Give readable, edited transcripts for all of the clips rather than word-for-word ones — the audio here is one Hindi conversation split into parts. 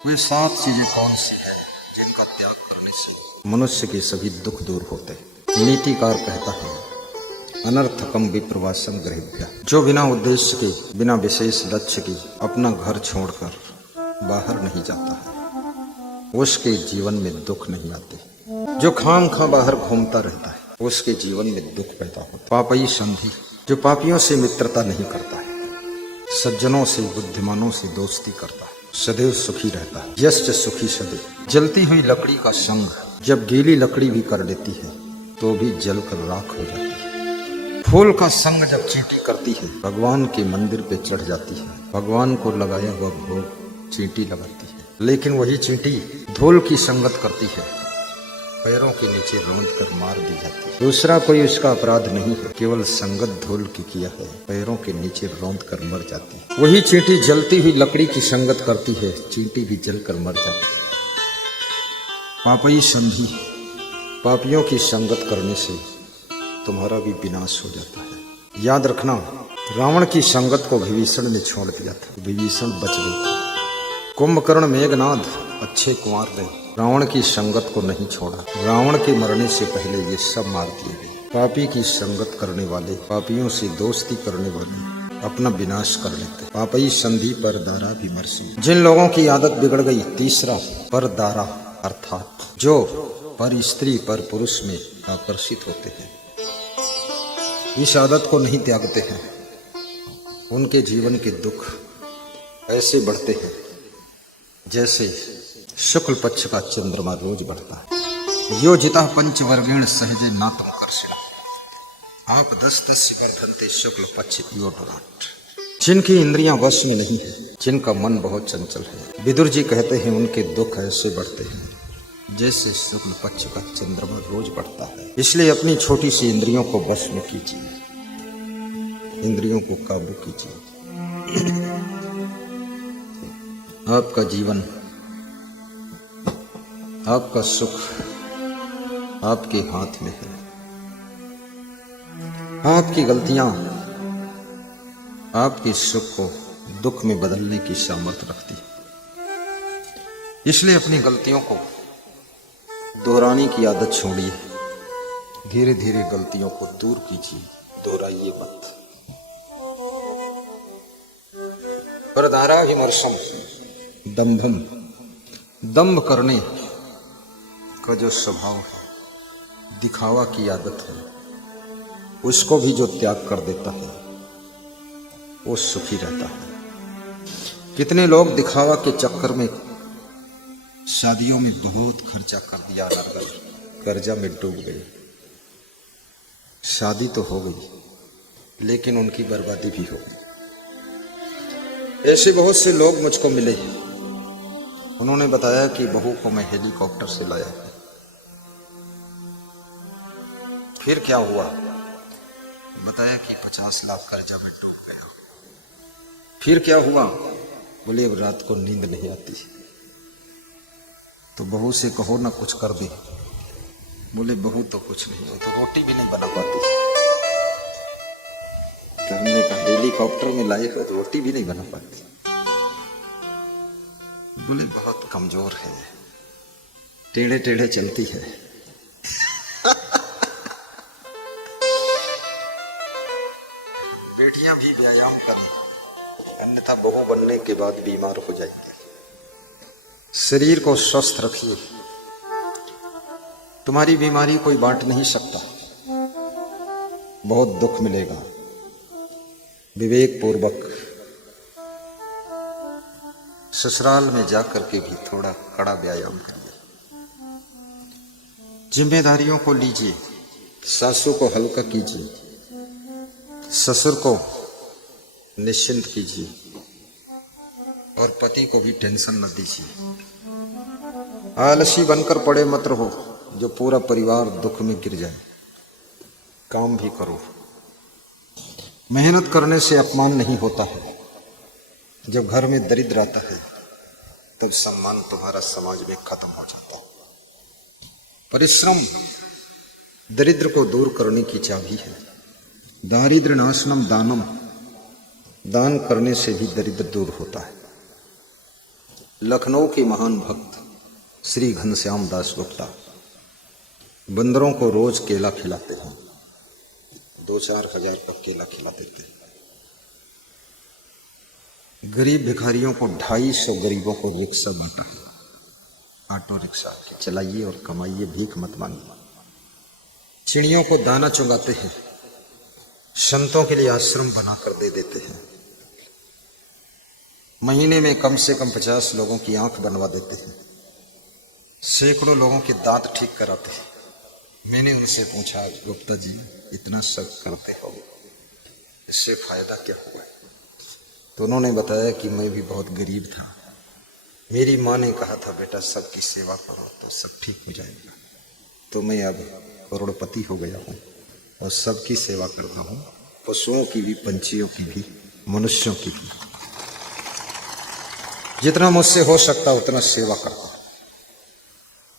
वे 7 चीजें कौन सी है जिनका त्याग करने से मनुष्य के सभी दुख दूर होते हैं। नीतिकार कहता है, अनर्थकम विप्रवासम गृहेभ्यः। जो बिना उद्देश्य के, बिना विशेष लक्ष्य के अपना घर छोड़कर बाहर नहीं जाता है, उसके जीवन में दुख नहीं आते। जो खामखा बाहर घूमता रहता है, उसके जीवन में दुख पैदा होता है। पापई संधि, जो पापियों से मित्रता नहीं करता है, सज्जनों से, बुद्धिमानों से दोस्ती करता है, सदैव सुखी रहता है। यश्च सुखी सदैव। जलती हुई लकड़ी का संग जब गीली लकड़ी भी कर लेती है तो भी जलकर राख हो जाती है। फूल का संग जब चींटी करती है, भगवान के मंदिर पे चढ़ जाती है, भगवान को लगाया हुआ भोग चींटी लगाती है। लेकिन वही चींटी धूल की संगत करती है, पैरों के नीचे रौंद कर मार दी जाती है। दूसरा कोई उसका अपराध नहीं है, केवल संगत धूल की किया है, पैरों के नीचे रौंद कर मर जाती है। वही चींटी जलती हुई लकड़ी की संगत करती है, चींटी भी जलकर मर जाती है। पापई संधि, पापियों की संगत करने से तुम्हारा भी विनाश हो जाता है। याद रखना, रावण की संगत को विभीषण ने छोड़ दिया था, विभीषण बच गए थे। कुंभकर्ण, मेघनाद, अच्छे कुंवर ने रावण की संगत को नहीं छोड़ा। रावण के मरने से पहले ये सब मार दिए गए। पापी की संगत करने वाले, पापियों से दोस्ती करने वाले अपना विनाश कर लेते। पापई संधि पर दारा विमर्शी, जिन लोगों की आदत बिगड़ गई। तीसरा, पर दारा, अर्थात जो पर स्त्री पर पुरुष में आकर्षित होते हैं, इस आदत को नहीं त्यागते हैं, उनके जीवन के दुख ऐसे बढ़ते हैं जैसे शुक्ल पक्ष का चंद्रमा रोज बढ़ता है। यो जिता पंचवर्गेण सहजे नातम कर्षण आप 10 वर्षन्ते शुक्ल पक्ष योटनाट। जिनकी इंद्रियां वश में नहीं है, जिनका मन बहुत चंचल है, विदुर जी कहते हैं उनके दुख ऐसे बढ़ते हैं जैसे शुक्ल पक्ष का चंद्रमा रोज बढ़ता है। इसलिए अपनी छोटी सी इंद्रियों को वश में कीजिए, इंद्रियों को काबू कीजिए। आपका जीवन, आपका सुख आपके हाथ में है। आपकी गलतियां आपके सुख को दुख में बदलने की सामर्थ्य रखती है। इसलिए अपनी गलतियों को दोहराने की आदत छोड़िए, धीरे धीरे गलतियों को दूर कीजिए, दोहराइए मत। परदारा विमर्शम, दंभम, दंभ करने का जो स्वभाव है, दिखावा की आदत है, उसको भी जो त्याग कर देता है वो सुखी रहता है। कितने लोग दिखावा के चक्कर में शादियों में बहुत खर्चा कर दिया, कर्जा में डूब गए। शादी तो हो गई लेकिन उनकी बर्बादी भी हो गई। ऐसे बहुत से लोग मुझको मिले, उन्होंने बताया कि बहू को मैं हेलीकॉप्टर से लाया। फिर क्या हुआ? बताया कि 50 लाख कर्जा में डूब गया। फिर क्या हुआ? बोले अब रात को नींद नहीं आती। तो बहू से कहो ना कुछ कर दे। बोले बहू तो कुछ नहीं, हो तो रोटी भी नहीं बना पाती। तो हमने कहा हेलीकॉप्टर में लाए हो तो रोटी भी नहीं बना पाती। बोले बहुत कमजोर है, टेढ़े टेढ़े चलती है। बेटियां भी व्यायाम करें, अन्यथा बहू बनने के बाद बीमार हो जाएंगे। शरीर को स्वस्थ रखिए, तुम्हारी बीमारी कोई बांट नहीं सकता, बहुत दुख मिलेगा। विवेक पूर्वक ससुराल में जाकर के भी थोड़ा कड़ा व्यायाम करिए। जिम्मेदारियों को लीजिए, सासू को हल्का कीजिए, ससुर को निश्चिंत कीजिए और पति को भी टेंशन न दीजिए। आलसी बनकर पड़े मत रहो जो पूरा परिवार दुख में गिर जाए। काम भी करो। मेहनत करने से अपमान नहीं होता है। जब घर में दरिद्र आता है तब सम्मान तुम्हारा समाज में खत्म हो जाता है। परिश्रम दरिद्र को दूर करने की चाबी है। दारिद्र्य नाशनम दानम, दान करने से भी दरिद्र दूर होता है। लखनऊ के महान भक्त श्री घनश्याम दास गुप्ता बंदरों को रोज केला खिलाते हैं। 2-4 हजार का केला खिला देते हैं। गरीब भिखारियों को 250 गरीबों को रिक्शा बांटा है। ऑटो रिक्शा चलाइए और कमाइए, भीख मत मांगिए। चिड़ियों को दाना चुगाते हैं। संतों के लिए आश्रम बनाकर दे देते हैं। महीने में कम से कम 50 लोगों की आंख बनवा देते हैं। सैकड़ों लोगों के दांत ठीक कराते हैं। मैंने उनसे पूछा, गुप्ता जी इतना सब करते हो, इससे फायदा क्या हुआ? तो उन्होंने बताया कि मैं भी बहुत गरीब था। मेरी माँ ने कहा था, बेटा सबकी सेवा करो तो सब ठीक हो जाएगा। तो मैं अब करोड़पति हो गया हूँ और सबकी सेवा करता हूँ, पशुओं की भी, पंछियों की भी, मनुष्यों की भी। जितना मुझसे हो सकता उतना सेवा करता हूँ।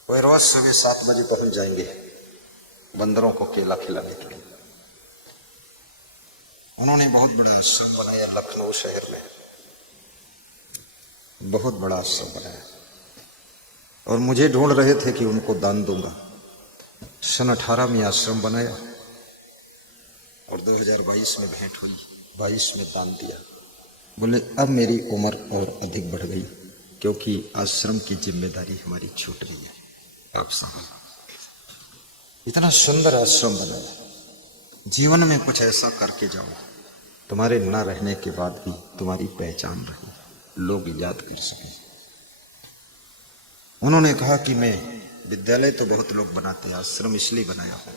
वह रोज सुबह 7 बजे पहुंच जाएंगे बंदरों को केला खिलाने के लिए। उन्होंने बहुत बड़ा आश्रम बनाया लखनऊ शहर में, बहुत बड़ा आश्रम बनाया और मुझे ढूंढ रहे थे कि उनको दान दूंगा। सन 18 में आश्रम बनाया और 2022 में भेंट हुई, 22 में दान दिया। बोले अब मेरी उम्र और अधिक बढ़ गई क्योंकि आश्रम की जिम्मेदारी हमारी छूट गई है। अब समझ, इतना सुंदर आश्रम बनाया। जीवन में कुछ ऐसा करके जाओ, तुम्हारे न रहने के बाद भी तुम्हारी पहचान रहे, लोग याद कर सकें। उन्होंने कहा कि मैं विद्यालय तो बहुत लोग बनाते हैं, आश्रम इसलिए बनाया हूं,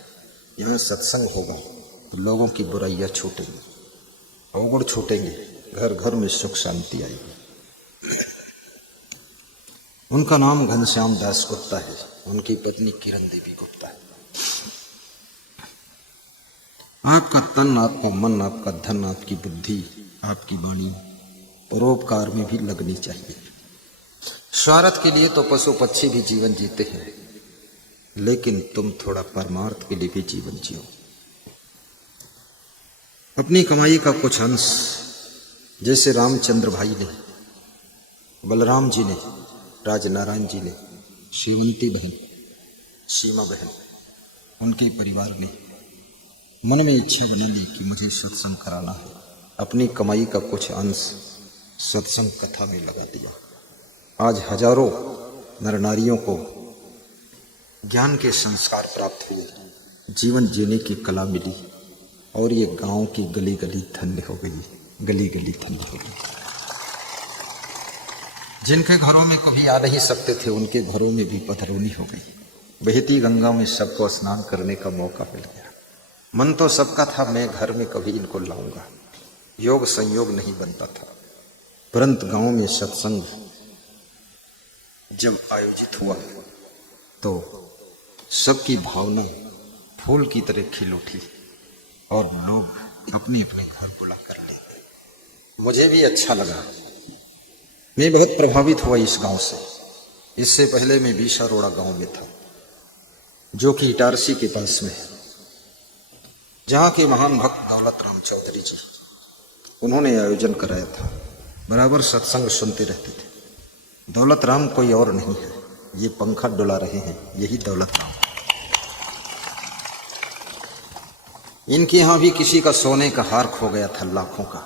यहाँ सत्संग होगा तो लोगों की बुराइयां छूटेंगी, अवगुण छूटेंगे, घर घर में सुख शांति आएगी। उनका नाम घनश्याम दास गुप्ता है। उनकी पत्नी किरण देवी गुप्ता है। आपका तन, आपका मन, आपका धन, आपकी बुद्धि, आपकी वाणी परोपकार में भी लगनी चाहिए। स्वार्थ के लिए तो पशु पक्षी भी जीवन जीते हैं, लेकिन तुम थोड़ा परमार्थ के लिए भी जीवन जियो। अपनी कमाई का कुछ अंश, जैसे रामचंद्र भाई ने, बलराम जी ने, राजनारायण जी ने, शिवंती बहन, सीमा बहन, उनके परिवार ने मन में इच्छा बना ली कि मुझे सत्संग कराना है। अपनी कमाई का कुछ अंश सत्संग कथा में लगा दिया। आज हजारों नर नारियों को ज्ञान के संस्कार प्राप्त हुए, जीवन जीने की कला मिली और ये गांव की गली गली धन्य हो गई, गली गली धन्य हो गई। जिनके घरों में कभी आ नहीं सकते थे, उनके घरों में भी पधरौनी हो गई। बहती गंगा में सबको स्नान करने का मौका मिल गया। मन तो सबका था मैं घर में कभी इनको लाऊंगा, योग संयोग नहीं बनता था, परंतु गांव में सत्संग जब आयोजित हुआ तो सबकी भावना फूल की तरह खिल उठी और लोग अपने अपने घर बुला कर ले गए। मुझे भी अच्छा लगा। मैं बहुत प्रभावित हुआ इस गांव से। इससे पहले मैं बीसा रोड़ा गांव में था, जो कि इटारसी के पास में है, जहाँ के महान भक्त दौलत राम चौधरी जी, उन्होंने आयोजन कराया था। बराबर सत्संग सुनते रहते थे। दौलत राम कोई और नहीं है, ये पंखा डुला रहे हैं, यही दौलत राम। इनके यहाँ भी किसी का सोने का हार खो गया था, लाखों का,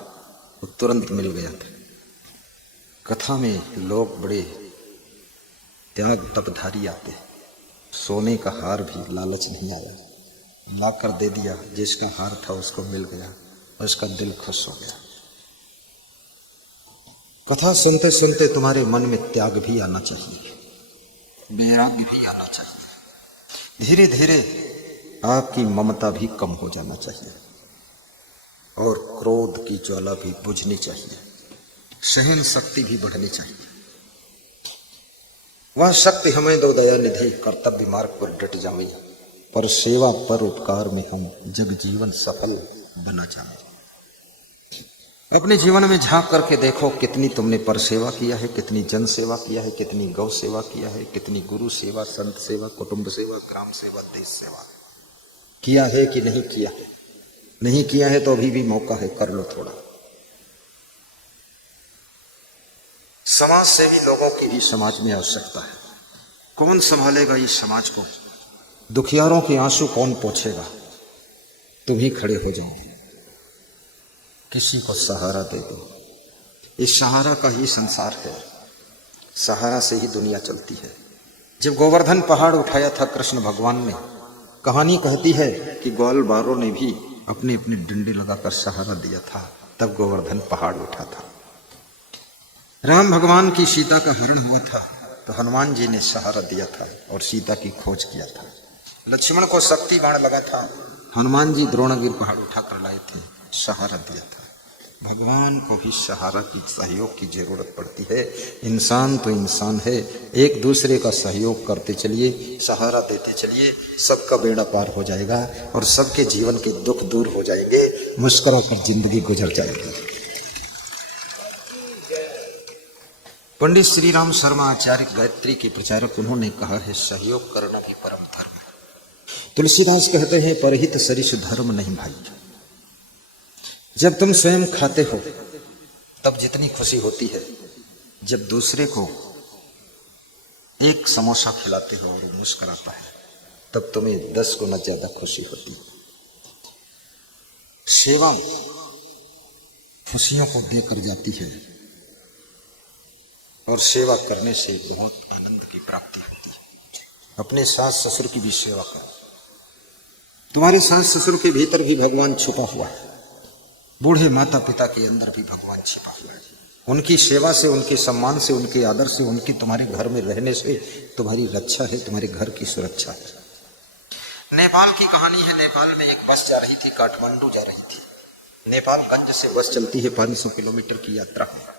वो तुरंत मिल गया था। कथा में लोग बड़े त्याग तपधारी आते हैं। सोने का हार भी लालच नहीं आया, लाकर दे दिया। जिसका हार था उसको मिल गया, उसका दिल खुश हो गया। कथा सुनते सुनते तुम्हारे मन में त्याग भी आना चाहिए, वैराग्य भी आना चाहिए। धीरे धीरे आपकी ममता भी कम हो जाना चाहिए और क्रोध की ज्वाला भी बुझनी चाहिए, सहन शक्ति भी बढ़नी चाहिए। वह शक्ति हमें दो दया निधि, कर्तव्य मार्ग पर डट जावे, पर सेवा पर उपकार में हम जग जीवन सफल बना जाए। अपने जीवन में झांक करके देखो, कितनी तुमने पर सेवा किया है, कितनी जन सेवा किया है, कितनी गौ सेवा किया है, कितनी गुरु सेवा, संत सेवा, कुटुंब सेवा, ग्राम सेवा, देश सेवा किया है कि नहीं किया है? नहीं किया है तो अभी भी मौका है, कर लो थोड़ा। समाज सेवी लोगों की भी समाज में आवश्यकता है। कौन संभालेगा इस समाज को? दुखियारों के आंसू कौन पोंछेगा? तुम ही खड़े हो जाओ, किसी को सहारा दे दो। इस सहारा का ही संसार है, सहारा से ही दुनिया चलती है। जब गोवर्धन पहाड़ उठाया था कृष्ण भगवान ने, कहानी कहती है कि ग्वाल बारों ने भी अपने अपने डंडे लगाकर सहारा दिया था, तब गोवर्धन पहाड़ उठा था। राम भगवान की सीता का हरण हुआ था तो हनुमान जी ने सहारा दिया था और सीता की खोज किया था। लक्ष्मण को शक्ति बाण लगा था, हनुमान जी द्रोणगिर पहाड़ उठाकर लाए थे, सहारा दिया था। भगवान को भी सहारा की, सहयोग की जरूरत पड़ती है। इंसान तो इंसान है, एक दूसरे का सहयोग करते चलिए, सहारा देते चलिए, सबका बेड़ा पार हो जाएगा और सबके जीवन के दुख दूर हो जाएंगे, मुश्किलों की जिंदगी गुजर जाएगी। पंडित श्री राम शर्मा आचार्य गायत्री के प्रचारक, उन्होंने कहा है सहयोग करना भी परम धर्म है। तुलसीदास कहते हैं परहित सरिस धर्म नहीं भाई। जब तुम स्वयं खाते हो तब जितनी खुशी होती है, जब दूसरे को एक समोसा खिलाते हो और वो मुस्कुराता है तब तुम्हें 10 गुना ज्यादा खुशी होती है। सेवा खुशियों को देकर जाती है और सेवा करने से बहुत आनंद की प्राप्ति होती है। अपने सास ससुर की भी सेवा करो। तुम्हारे सास ससुर के भीतर भी भगवान छुपा हुआ है, बूढ़े माता पिता के अंदर भी भगवान छिपा हुआ है। उनकी सेवा से, उनके सम्मान से, उनके आदर से, उनकी तुम्हारे घर में रहने से तुम्हारी रक्षा है, तुम्हारे घर की सुरक्षा है। नेपाल की कहानी है। नेपाल में एक बस जा रही थी, काठमांडू जा रही थी। नेपालगंज से बस चलती है, 500 किलोमीटर की यात्रा है।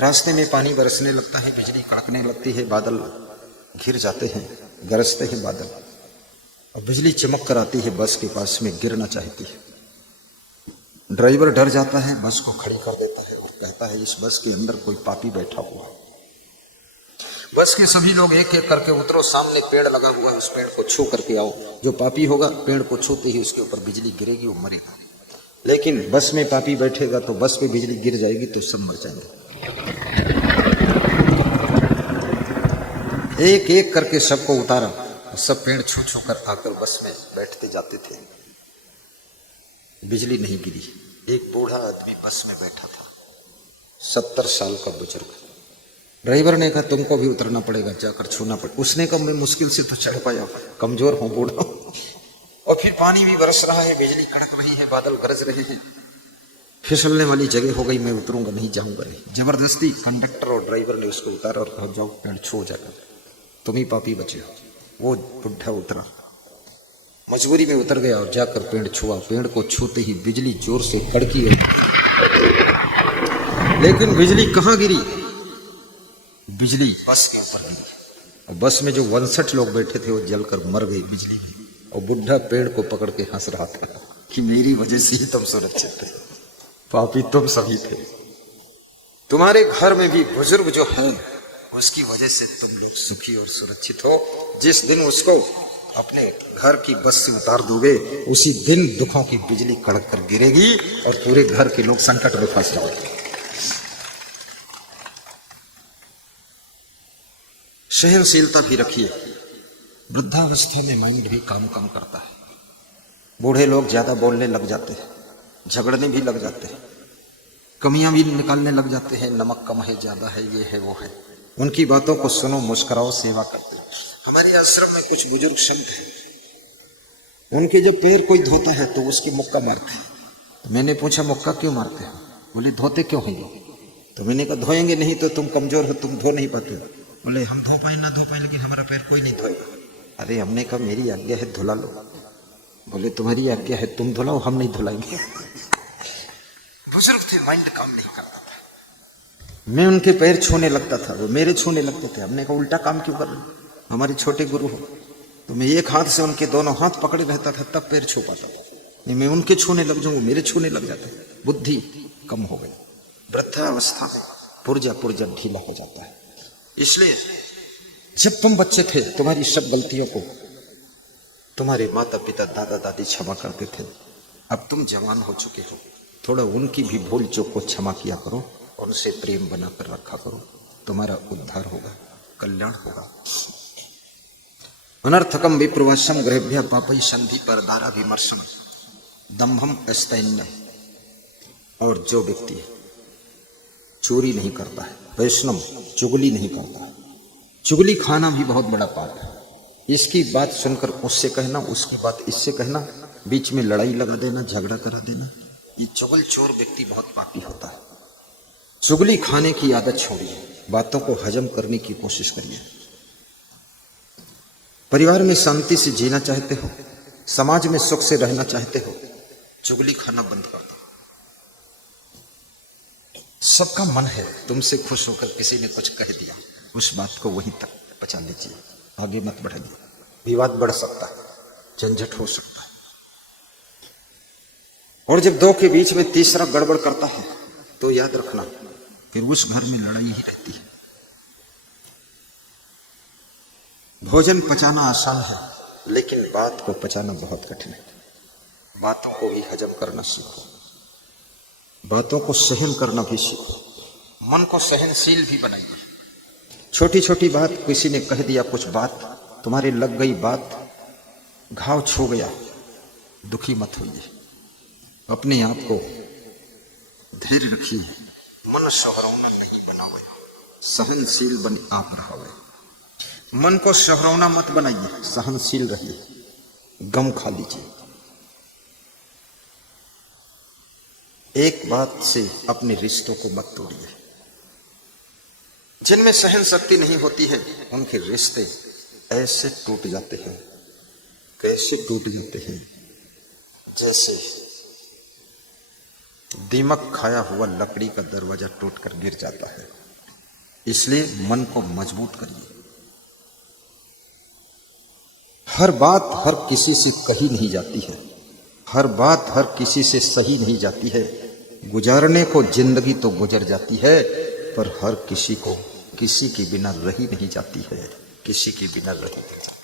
रास्ते में पानी बरसने लगता है, बिजली कड़कने लगती है, बादल घिर जाते हैं, गरजते हैं बादल और बिजली चमक कर आती है बस के पास में, गिरना चाहती है। ड्राइवर डर जाता है, बस को खड़ी कर देता है और कहता है इस बस के अंदर कोई पापी बैठा हुआ है। बस के सभी लोग एक एक करके उतरो, सामने पेड़ लगा हुआ है, उस पेड़ को छू करके आओ। जो पापी होगा पेड़ को छूते ही उसके ऊपर बिजली गिरेगी, वो मरेगा। लेकिन बस में पापी बैठेगा तो बस पे बिजली गिर जाएगी तो सब मर जाएंगे। एक एक करके सबको उतारा और सब पेड़ छू छू कर आकर बस में बैठते जाते थे। बिजली नहीं गिरी। एक बूढ़ा आदमी बस में बैठा था, 70 साल का बुजुर्ग। ड्राइवर ने कहा तुमको भी उतरना पड़ेगा, जाकर छूना पड़ेगा। उसने कहा मैं मुश्किल से तो चढ़ पाया, कमजोर हूं, बूढ़ा हूं। और फिर पानी भी बरस रहा है, बिजली कड़क रही है, बादल गरज रहे हैं, फिसलने वाली जगह हो गई, मैं उतरूंगा नहीं, जाऊंगा नहीं। जबरदस्ती कंडक्टर और ड्राइवर ने उसको उतारा और कहा जाओ पेड़ छू जाकर, तुम ही पापी बचे हो। वो बुढ़ा उतरा, मजबूरी में उतर गया और जाकर पेड़ छुआ। पेड़ को छूते ही बिजली जोर से कड़की गई, लेकिन बिजली कहां गिरी? बिजली बस के ऊपर गिरी और बस में जो 59 लोग बैठे थे वो जलकर मर गए बिजली में। और बुढ़ा पेड़ को पकड़ के हंस रहा था कि मेरी वजह से ही तुम सुरक्षित थे, पापी तुम सभी थे। तुम्हारे घर में भी बुजुर्ग जो है उसकी वजह से तुम लोग सुखी और सुरक्षित हो। जिस दिन उसको अपने घर की बस से उतार दोगे उसी दिन दुखों की बिजली कड़क कर गिरेगी और पूरे घर के लोग संकट में फंस जाएंगे। सहनशीलता भी रखिए। वृद्धावस्था में माइंड भी काम कम करता है। बूढ़े लोग ज्यादा बोलने लग जाते हैं, झगड़ने भी लग जाते हैं, कमियां भी निकालने लग जाते हैं, नमक कम है, ज्यादा है, ये है, वो है। उनकी बातों को सुनो, मुस्कुराओ, सेवा करते। हमारे आश्रम में कुछ बुजुर्ग संत हैं, उनके जब पैर कोई धोता है तो उसकी मुक्का मारते हैं। तो मैंने पूछा मुक्का क्यों मारते हो? बोले धोते क्यों हैं लोग? तो मैंने कहा धोएंगे नहीं तो तुम कमजोर हो, तुम धो नहीं पाते हो। बोले हम धो पाए ना धो पाए लेकिन हमारा पैर कोई नहीं धोएगा। अरे हमने कहा मेरी आज्ञा है धुला लो। बोले तुम्हारी आज्ञा है तुम धुलाओ, हम नहीं धुलाएंगे। बुजुर्ग थे, माइंड काम नहीं करता था। मैं उनके पैर छूने लगता था, वो मेरे छूने लगते थे। हमने कहा उल्टा काम क्यों कर रहे हो, हमारे छोटे गुरु हो। तो मैं एक हाथ से उनके दोनों हाथ पकड़े रहता था, तब पैर छू पाता था। नहीं मैं उनके छूने लग जाऊं, मेरे छूने लग जाते। बुद्धि कम हो गई। वृद्धावस्था में पुर्जा ढीला हो जाता है। इसलिए जब तुम बच्चे थे तुम्हारी सब गलतियों को तुम्हारे माता पिता दादा दादी क्षमा करते थे। अब तुम जवान हो चुके हो, थोड़ा उनकी भी भूल चूक को क्षमा किया करो, उनसे प्रेम बनाकर रखा करो। तुम्हारा उद्धार होगा, कल्याण होगा। अनर्थकम विप्रवासम गृहेभ्यः पापै संधि परदारा विमर्शम दंभम अस्तैन्यम। और जो व्यक्ति चोरी नहीं करता है, वैष्णव चुगली नहीं करता है, चुगली खाना भी बहुत बड़ा पाप है। इसकी बात सुनकर उससे कहना, उसकी बात इससे कहना, बीच में लड़ाई लगा देना, झगड़ा करा देना, ये चुगल चोर व्यक्ति बहुत पापी होता है। चुगली खाने की आदत छोड़िए, बातों को हजम करने की कोशिश करिए। परिवार में शांति से जीना चाहते हो, समाज में सुख से रहना चाहते हो, चुगली खाना बंद कर दो। सबका मन है तुमसे खुश होकर किसी ने कुछ कह दिया, उस बात को वहीं तक पचा लीजिए, आगे मत बढ़ाइए। विवाद बढ़ सकता है, झंझट हो सकता है, और जब दो के बीच में तीसरा गड़बड़ करता है तो याद रखना फिर उस घर में लड़ाई ही रहती है। भोजन पचाना आसान है, लेकिन बात को पचाना बहुत कठिन है। बातों को भी हजम करना सीखो, बातों को सहन करना भी सीखो, मन को सहनशील भी बनाइए। छोटी छोटी बात किसी ने कह दिया, कुछ बात तुम्हारे लग गई, बात घाव छू गया, दुखी मत होइए। अपने आप को धैर्य रखिए, मन सहरौना नहीं बनावे, सहनशील बने आप रहोगे। मन को सहरौना मत बनाइए, सहनशील रहिए, गम खा लीजिए। एक बात से अपने रिश्तों को मत तोड़िए। जिनमें सहन शक्ति नहीं होती है उनके रिश्ते ऐसे टूट जाते हैं, कैसे टूट जाते हैं, जैसे दीमक खाया हुआ लकड़ी का दरवाजा टूटकर गिर जाता है। इसलिए मन को मजबूत करिए। हर बात हर किसी से कही नहीं जाती है, हर बात हर किसी से सही नहीं जाती है। गुजारने को जिंदगी तो गुजर जाती है, पर हर किसी को किसी के बिना रही नहीं जाती है, किसी के बिना रही नहीं जाती।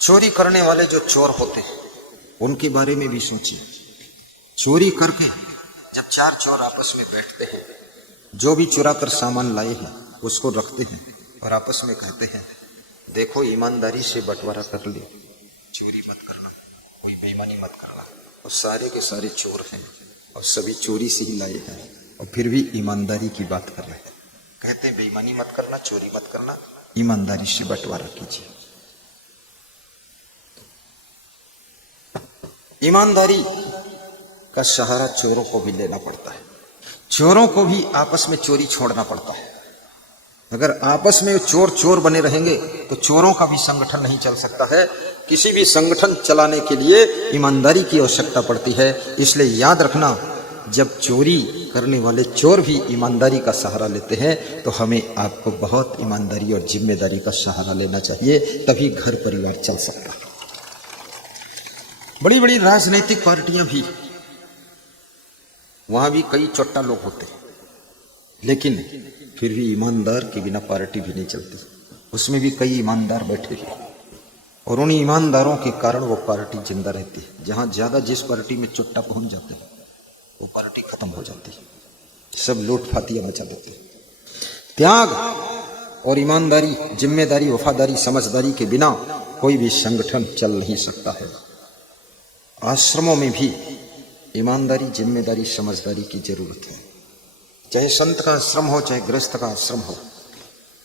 चोरी करने वाले जो चोर होते हैं उनके बारे में भी सोचिए। चोरी करके जब चार चोर आपस में बैठते हैं, जो भी चुरा कर सामान लाए हैं उसको रखते हैं और आपस में कहते हैं, देखो ईमानदारी से बंटवारा कर ले, चोरी मत करना, कोई बेईमानी मत करना। और सारे के सारे चोर हैं और सभी चोरी से ही लाए हैं, और फिर भी ईमानदारी की बात कर रहे हैं। कहते हैं बेईमानी मत करना, चोरी मत करना, ईमानदारी से बंटवारा कीजिए। ईमानदारी का सहारा चोरों को भी लेना पड़ता है, चोरों को भी आपस में चोरी छोड़ना पड़ता है। अगर आपस में चोर चोर बने रहेंगे तो चोरों का भी संगठन नहीं चल सकता है। किसी भी संगठन चलाने के लिए ईमानदारी की आवश्यकता पड़ती है। इसलिए याद रखना, जब चोरी करने वाले चोर भी ईमानदारी का सहारा लेते हैं तो हमें आपको बहुत ईमानदारी और जिम्मेदारी का सहारा लेना चाहिए, तभी घर परिवार चल सकता है। बड़ी बड़ी राजनीतिक पार्टियां भी, वहां भी कई चोट्टा लोग होते हैं, लेकिन फिर भी ईमानदार के बिना पार्टी भी नहीं चलती। उसमें भी कई ईमानदार बैठे हैं और उन ईमानदारों के कारण वो पार्टी जिंदा रहती है। जहां ज्यादा जिस पार्टी में चुट्टा पहुंच जाते हैं वो पार्टी खत्म हो जाती है, सब लूट फातियां मचा देते हैं। त्याग और ईमानदारी, जिम्मेदारी, वफादारी, समझदारी के बिना कोई भी संगठन चल नहीं सकता है। आश्रमों में भी ईमानदारी, जिम्मेदारी, समझदारी की जरूरत है। चाहे संत का आश्रम हो, चाहे गृहस्थ का आश्रम हो,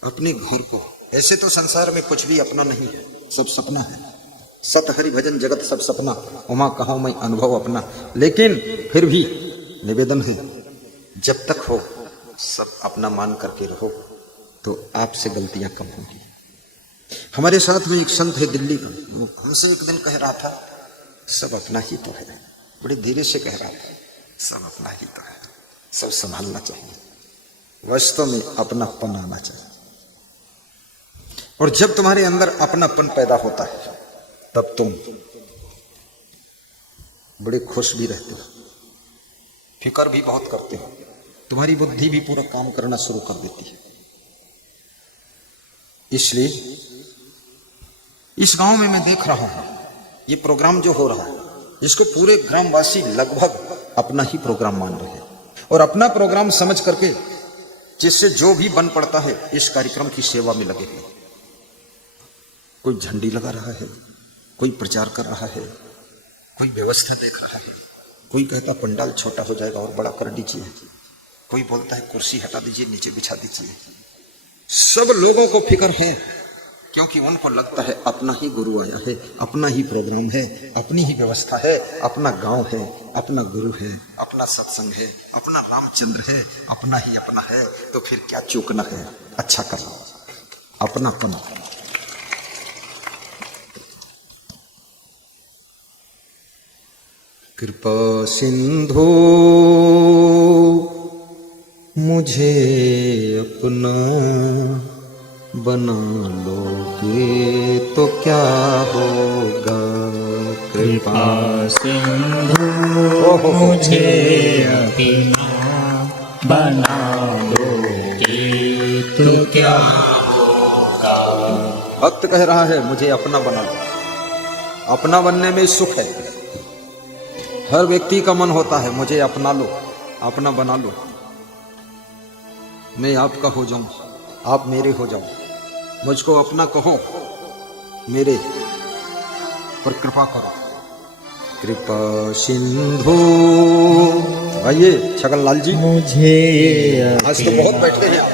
अपने घर को, ऐसे तो संसार में कुछ भी अपना नहीं है, सब सपना है। सत हरि भजन जगत सब सपना, उमा कहूं मैं अनुभव अपना। लेकिन फिर भी निवेदन है, जब तक हो सब अपना मान करके रहो तो आपसे गलतियां कम होंगी। हमारे साथ में एक संत है दिल्ली का, वो हमसे एक दिन कह रहा था, सब अपना ही तो है। बड़े धीरे से कह रहा था, सब अपना ही तो है, सब संभालना चाहिए, वास्तव में अपनापन आना चाहिए। और जब तुम्हारे अंदर अपनापन पैदा होता है तब तुम बड़े खुश भी रहते हो, फिक्र भी बहुत करते हो, तुम्हारी बुद्धि भी पूरा काम करना शुरू कर देती है। इसलिए इस गांव में मैं देख रहा हूं, ये प्रोग्राम जो हो रहा है इसको पूरे ग्रामवासी लगभग अपना ही प्रोग्राम मान रहे हैं और अपना प्रोग्राम समझ करके जिससे जो भी बन पड़ता है इस कार्यक्रम की सेवा में लगे हैं। कोई झंडी लगा रहा है, कोई प्रचार कर रहा है, कोई व्यवस्था देख रहा है, कोई कहता पंडाल छोटा हो जाएगा और बड़ा कर दीजिए, कोई बोलता है कुर्सी हटा दीजिए नीचे बिछा दीजिए। सब लोगों को फिक्र है क्योंकि उनको लगता है अपना ही गुरु आया है, अपना ही प्रोग्राम है, अपनी ही व्यवस्था है, अपना गांव है, अपना गुरु है, अपना सत्संग है, अपना रामचंद्र है, अपना ही अपना है, तो फिर क्या चूकना है, अच्छा करना, अपनापन। कृपा सिंधु मुझे अपना बना लोगे तो क्या होगा। कृपा सिंधु मुझे अपना बना लोगे तो क्या होगा। भक्त कह रहा है मुझे अपना बना लो। अपना बनने में सुख है। हर व्यक्ति का मन होता है मुझे अपना लो, अपना बना लो, मैं आपका हो जाऊं, आप मेरे हो जाओ, मुझको अपना कहो, मेरे पर कृपा करो। कृपा सिंधु आइए छगन लाल जी, मुझे आज तो बहुत बैठे हैं आप,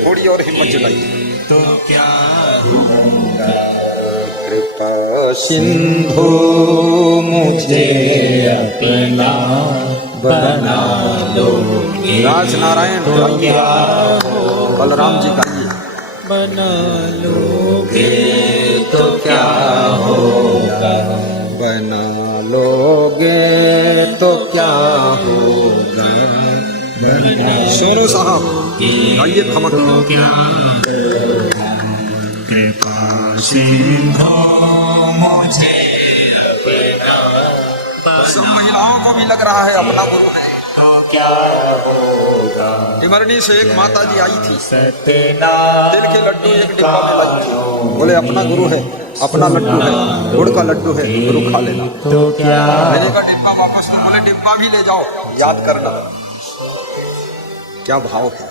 थोड़ी और हिम्मत जुटाइए तो क्या। कृपा सिंधु मुझे अपना बना लोगे राज नारायण तो क्या बलराम जी गाइए। बना लोगे तो क्या होगा। बना लोगे तो क्या होगा। सोनू साहब गाइए खमक। कृपा सिंधु मुझे अपना सब महिलाओं को भी लग रहा है अपना गुरु है तो क्या होगा। इमरनी से एक माता जी आई थी, सतना तिल के लड्डू एक डिब्बा में लाई थी, बोले अपना गुरु है, अपना लड्डू है, गुड़ का लड्डू है, गुरु खा लेना। तो क्या। मैंने कहा डिब्बा वापस कर, बोले डिब्बा भी ले जाओ, याद करना। क्या भाव है।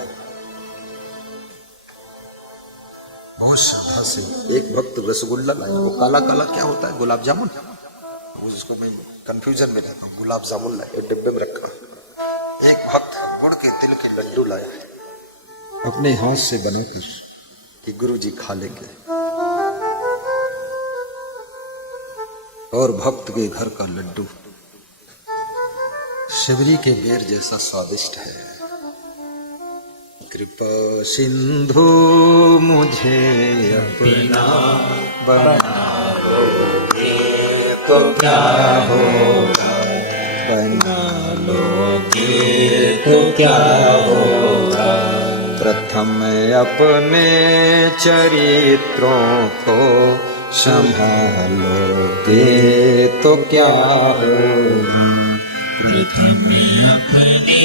बहुत श्रद्धा से एक भक्त रसगुल्ला लाए, वो काला काला क्या होता है, गुलाब जामुन, उसको मैं कंफ्यूजन में रहता हूँ, गुलाब जामुन लाए एक डिब्बे में रखा। एक भक्त गुड़ के तिल के लड्डू लाया अपने हाथ से बनाकर कि गुरु जी खा लेंगे, और भक्त के घर का लड्डू शबरी के बेर जैसा स्वादिष्ट है। कृपा सिंधु मुझे अपना बना लोगे तो क्या होगा। बना लोगे तो क्या होगा। प्रथम अपने चरित्रों को संभालोगे तो क्या होगा। प्रथम अपने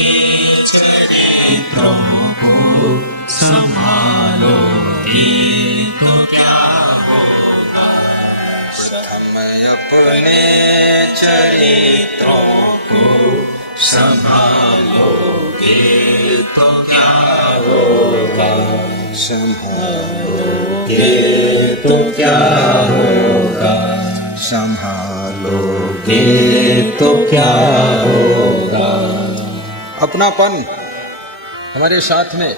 चरित्रों को संभालोगे तो क्या होगा। प्रथम अपने चरित्रों को संभालोगे तो क्या होगा। संभालोगे तो क्या होगा। संभालोगे तो क्या होगा। अपनापन। हमारे साथ में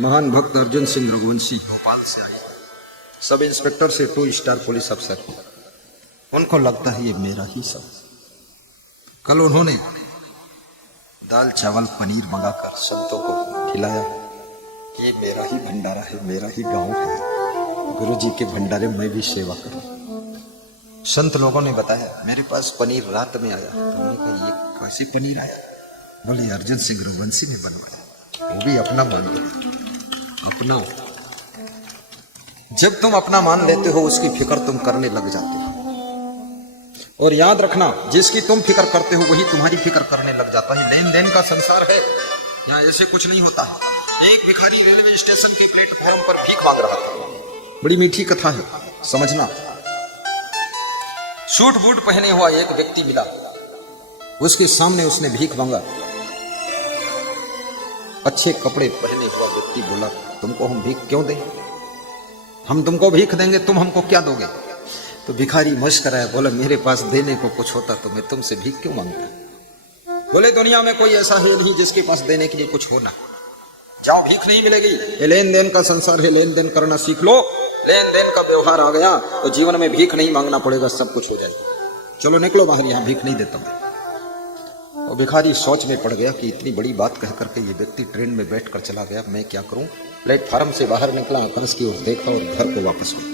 महान भक्त अर्जुन सिंह रघुवंशी भोपाल से आए, सब इंस्पेक्टर से 2 स्टार पुलिस अफसर। उनको लगता है ये मेरा ही सब। कल उन्होंने दाल चावल पनीर मंगाकर सबों को खिलाया। ये मेरा ही भंडारा है, मेरा ही गांव है, गुरु जी के भंडारे में भी सेवा करूं। संत लोगों ने बताया मेरे पास पनीर रात में आया, तो उन्होंने कहा ये कैसे पनीर आया। बोले अर्जुन सिंह रघुवंशी ने बनवाया। वो भी अपना मान लिया। अपना जब तुम अपना मान लेते हो उसकी फिक्र तुम करने लग जाते हो। और याद रखना जिसकी तुम फिक्र करते हो वही तुम्हारी फिक्र करने लग जाता है। लेन देन का संसार है, यहाँ ऐसे कुछ नहीं होता है। एक भिखारी रेलवे स्टेशन के प्लेटफॉर्म पर भीख मांग रहा था। बड़ी मीठी कथा है, समझना। सूट बूट पहने हुआ एक व्यक्ति मिला, उसके सामने उसने भीख मांगा। अच्छे कपड़े पहने हुआ व्यक्ति बोला, तुमको हम भीख क्यों दें? हम तुमको भीख देंगे, तुम हमको क्या दोगे? तो भिखारी मुस्कुराया, बोला, मेरे पास देने को कुछ होता तो मैं तुमसे भीख क्यों मांगता? बोले, दुनिया में कोई ऐसा है नहीं जिसके पास देने के लिए कुछ हो ना। जाओ, भीख नहीं मिलेगी। ये लेन देन का संसार है, लेन देन करना सीख लो। लेन देन का व्यवहार आ गया तो जीवन में भीख नहीं मांगना पड़ेगा, सब कुछ हो जाएगा। चलो निकलो बाहर, यहां भीख नहीं देता मैं। और भिखारी सोच में पड़ गया कि इतनी बड़ी बात कह करके ये व्यक्ति ट्रेन में बैठकर चला गया, मैं क्या करूं? प्लेटफार्म से बाहर निकला, आकाश की ओर देखा और घर को वापस गया।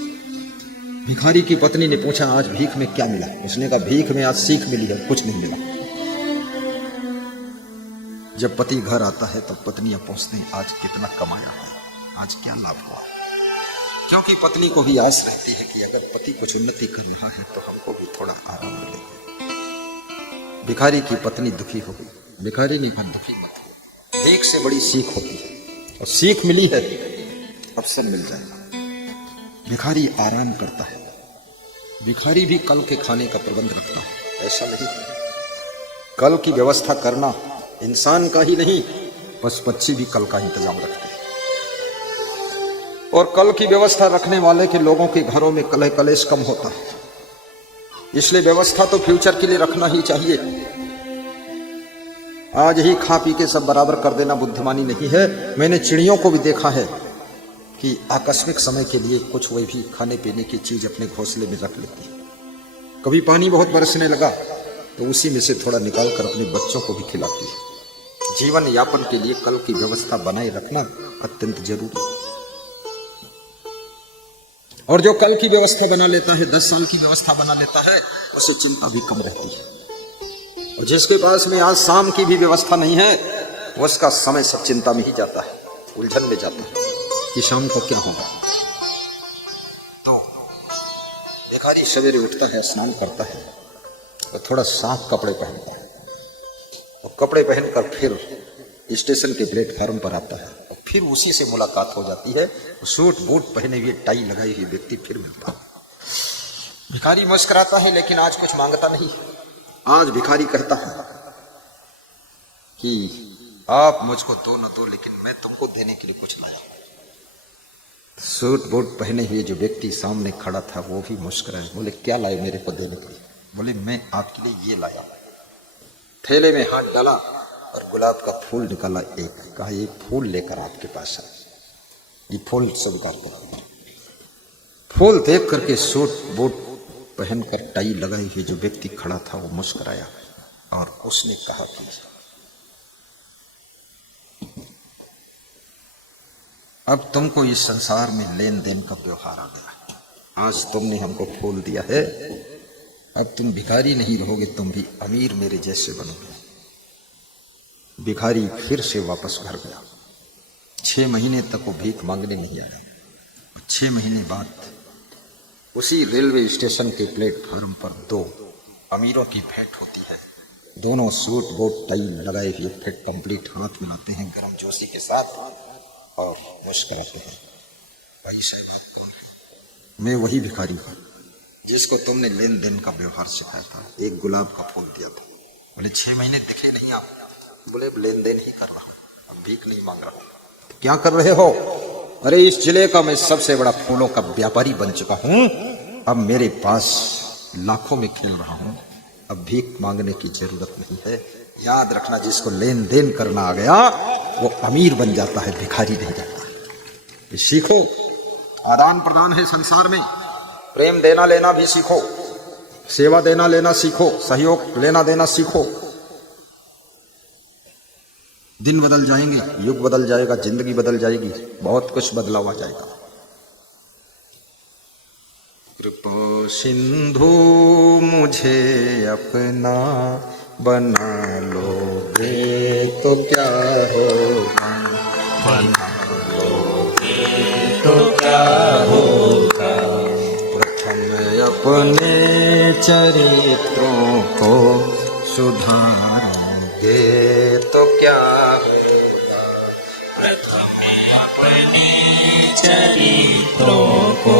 भिखारी की पत्नी ने पूछा, आज भीख में क्या मिला? उसने कहा, भीख में आज सीख मिली है, कुछ नहीं मिला। जब पति घर आता है तो पत्नियां पूछते हैं, आज कितना कमाया है, आज क्या लाभ हुआ? क्योंकि पत्नी को भी आस रहती है कि अगर पति कुछ उन्नति कर रहा है तो हमको भी थोड़ा आराम मिलेगा। भिखारी की पत्नी दुखी हो गई। भिखारी ने कहा, दुखी मत हो, भीख से बड़ी सीख होती है, और सीख मिली है, अवसर मिल जाएगा। भिखारी आराम करता है। भिखारी भी कल के खाने का प्रबंध रखता है। ऐसा नहीं, कल की व्यवस्था करना इंसान का ही नहीं, पशु पक्षी भी कल का इंतजाम रखते हैं। और कल की व्यवस्था रखने वाले के लोगों के घरों में कलह कलेश कम होता है। इसलिए व्यवस्था तो फ्यूचर के लिए रखना ही चाहिए। आज ही खा पी के सब बराबर कर देना बुद्धिमानी नहीं है। मैंने चिड़ियों को भी देखा है कि आकस्मिक समय के लिए कुछ वही भी खाने पीने की चीज अपने घोंसले में रख लेती है। कभी पानी बहुत बरसने लगा तो उसी में से थोड़ा निकाल कर अपने बच्चों को भी खिलाती है। जीवन यापन के लिए कल की व्यवस्था बनाए रखना अत्यंत जरूरी है। और जो कल की व्यवस्था बना लेता है, 10 साल की व्यवस्था बना लेता है, उसे चिंता भी कम रहती है। और जिसके पास में आज शाम की भी व्यवस्था नहीं है, उसका समय सब चिंता में ही जाता है, उलझन में जाता है कि शाम को क्या होगा। तो भिखारी सवेरे उठता है, स्नान करता है और थोड़ा साफ कपड़े पहनता है, और कपड़े पहनकर फिर स्टेशन के प्लेटफार्म पर आता है, और फिर उसी से मुलाकात हो जाती है। सूट बूट पहने हुए, टाई लगाई हुई व्यक्ति फिर मिलता है। भिखारी मुस्कुराता है, लेकिन आज कुछ मांगता नहीं। आज भिखारी कहता है कि आप मुझको दो न दो, लेकिन मैं तुमको देने के लिए कुछ लाया। सूट बूट पहने हुए जो व्यक्ति सामने खड़ा था वो भी मुस्कुराए, बोले, क्या लाए मेरे को देने के लिए? बोले, मैं आपके लिए ये लाया। थैले में हाथ डाला और गुलाब का फूल निकाला एक। कहा, ये फूल लेकर आपके पास है, ये फूल स्वीकार करो। फूल देख करके सूट बूट पहनकर टाई लगाई हुई जो व्यक्ति खड़ा था वो मुस्कुराया, और उसने कहा कि अब तुमको इस संसार में लेन देन का व्यवहार आ गया। आज तुमने हमको फूल दिया है, अब तुम भिखारी नहीं रहोगे, तुम भी अमीर मेरे जैसे बनोगे। भिखारी फिर से वापस घर गया। 6 महीने तक वो भीख मांगने नहीं आया। 6 महीने बाद उसी रेलवे स्टेशन के प्लेटफार्म पर 2 अमीरों की भेंट होती है। दोनों सूट बूट टाई लगाए हुए, फिट कंप्लीट, हाथ मिलाते हैं गर्म जोशी के साथ और मुस्कुराते हैं। भाई साहब, आप कौन है? मैं वही भिखारी हूँ जिसको तुमने लेन देन का व्यवहार सिखाया था, एक गुलाब का फूल दिया था। बोले, 6 महीने दिखे नहीं आप? बोले, लेन देन ही कर रहा हूँ, अब भीख नहीं मांग रहा हूँ। क्या कर रहे हो? अरे, इस जिले का मैं सबसे बड़ा फूलों का व्यापारी बन चुका हूँ, अब मेरे पास लाखों में खेल रहा हूँ, अब भीख मांगने की जरूरत नहीं है। याद रखना, जिसको लेन देन करना आ गया वो अमीर बन जाता है, भिखारी नहीं जाता। ये सीखो, आदान प्रदान है संसार में। प्रेम देना लेना भी सीखो, सेवा देना लेना सीखो, सहयोग लेना देना सीखो। दिन बदल जाएंगे, युग बदल जाएगा, जिंदगी बदल जाएगी, बहुत कुछ बदलाव आ जाएगा। कृपा सिंधु मुझे अपना बना लोगे तो क्या होगा, बना लोगे तो क्या होगा। प्रथम अपने चरित्रों को सुधारोगे तो क्या होगा। प्रथम अपने चरित्रों को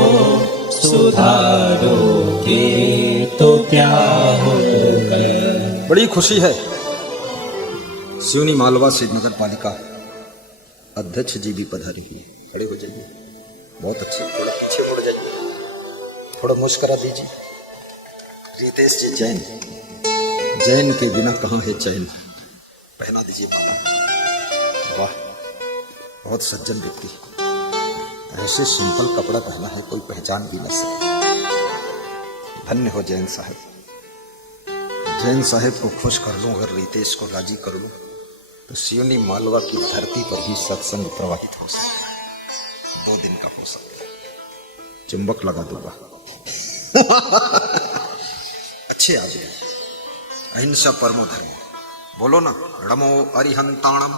सुधारोगे तो क्या होगा। बड़ी खुशी है, सिवनी मालवा से नगर पालिका अध्यक्ष जी भी पधारे हुए। खड़े हो जाइए, बहुत अच्छे, थोड़ा पीछे मुड़ जाइए, थोड़ा मुस्कुरा दीजिए। रितेश जी जैन, जैन के बिना कहाँ है चैन, पहना दीजिए माला। वाह, बहुत सज्जन व्यक्ति, ऐसे सिंपल कपड़ा पहना है कोई पहचान भी न सके। धन्य हो जैन साहब। जैन साहब को खुश कर लूं, अगर रितेश को राजी कर लूं तो सिवनी मालवा की धरती पर भी सत्संग प्रवाहित हो सकता है। 2 दिन का हो सकता है, चुंबक लगा दूंगा। अच्छे आदमी, अहिंसा परमो धर्म। बोलो ना, नमो अरिहंताणम,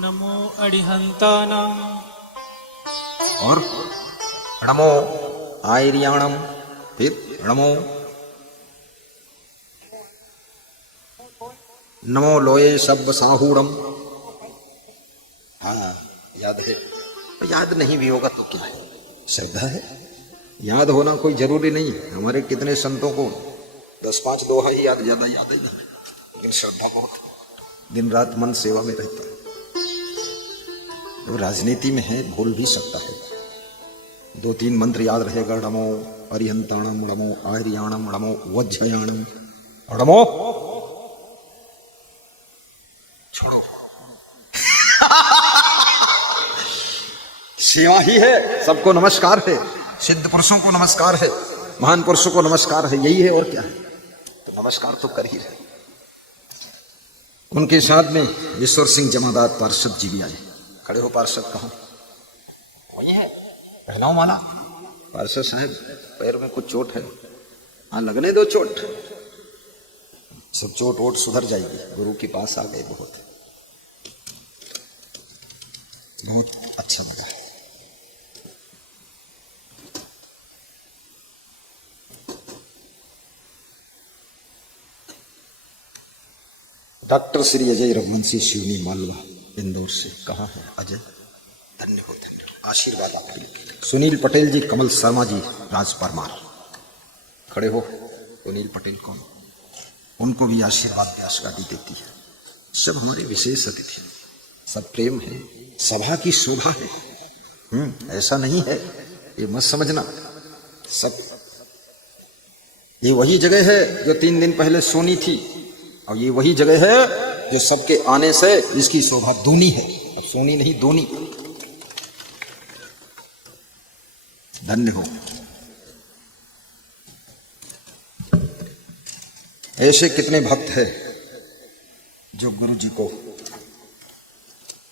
नमो अरिहंतानां, और नमो आयरियाणम, फिर नमो लोये सब साहूड़म। हाँ, याद है, याद नहीं भी होगा तो क्या है, श्रद्धा है। याद होना कोई जरूरी नहीं है। हमारे कितने संतों को 10-5 दोहा ही याद, ज्यादा याद है ना, लेकिन श्रद्धा बहुत, दिन रात मन सेवा में रहता है। तो राजनीति में है, भूल भी सकता है। 2-3 मंत्र याद रहेगा, नमो अरिहंताणम, नमो आर्याणम, नमो वज्रयाणम, नमो, छोड़ो। सेवा ही है, सबको नमस्कार है, सिद्ध पुरुषों को नमस्कार है, महान पुरुषों को नमस्कार है, यही है और क्या है। तो नमस्कार तो कर ही रहे। उनके साथ में ईश्वर सिंह जमादार पार्षद जी भी आए। खड़े हो पार्षद, कहाँ? वही है, पहनाओ माला। पार्षद साहब, पैर में कुछ चोट है? हाँ, लगने दो चोट, सब चोट वोट सुधर जाएगी। गुरु के पास आ गए, बहुत बहुत अच्छा लगा। डॉक्टर श्री अजय रघुवंशी, सिवनी मालवा, इंदौर से। कहाँ है अजय? धन्य हो, धन्य हो, आशीर्वाद आपके। सुनील पटेल जी, कमल शर्मा जी, राज परमार। खड़े हो। सुनील पटेल कौन? उनको भी आशीर्वाद व्यास गादी देती है। सब हमारे विशेष अतिथि, सब प्रेम है, सभा की शोभा है। ऐसा नहीं है, ये मत समझना। सब, ये वही जगह है जो 3 दिन पहले सोनी थी, और ये वही जगह है जो सबके आने से इसकी शोभा दूनी है। अब सोनी नहीं, दूनी। धन्य हो। ऐसे कितने भक्त हैं जो गुरु जी को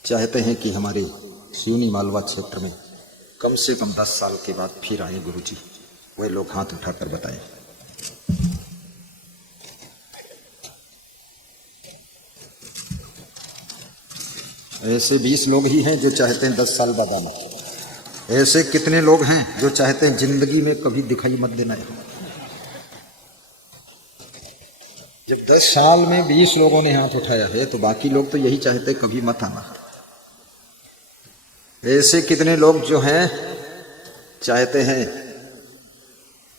चाहते हैं कि हमारे सिवनी मालवा क्षेत्र में कम से कम 10 साल के बाद फिर आए गुरु जी। वे लोग हाथ उठाकर बताएं। ऐसे 20 लोग ही हैं जो चाहते हैं 10 साल बाद आना। ऐसे कितने लोग हैं जो चाहते हैं जिंदगी में कभी दिखाई मत देना है। जब 10 साल में 20 लोगों ने हाथ उठाया है तो बाकी लोग तो यही चाहते कभी मत आना। ऐसे कितने लोग जो हैं चाहते हैं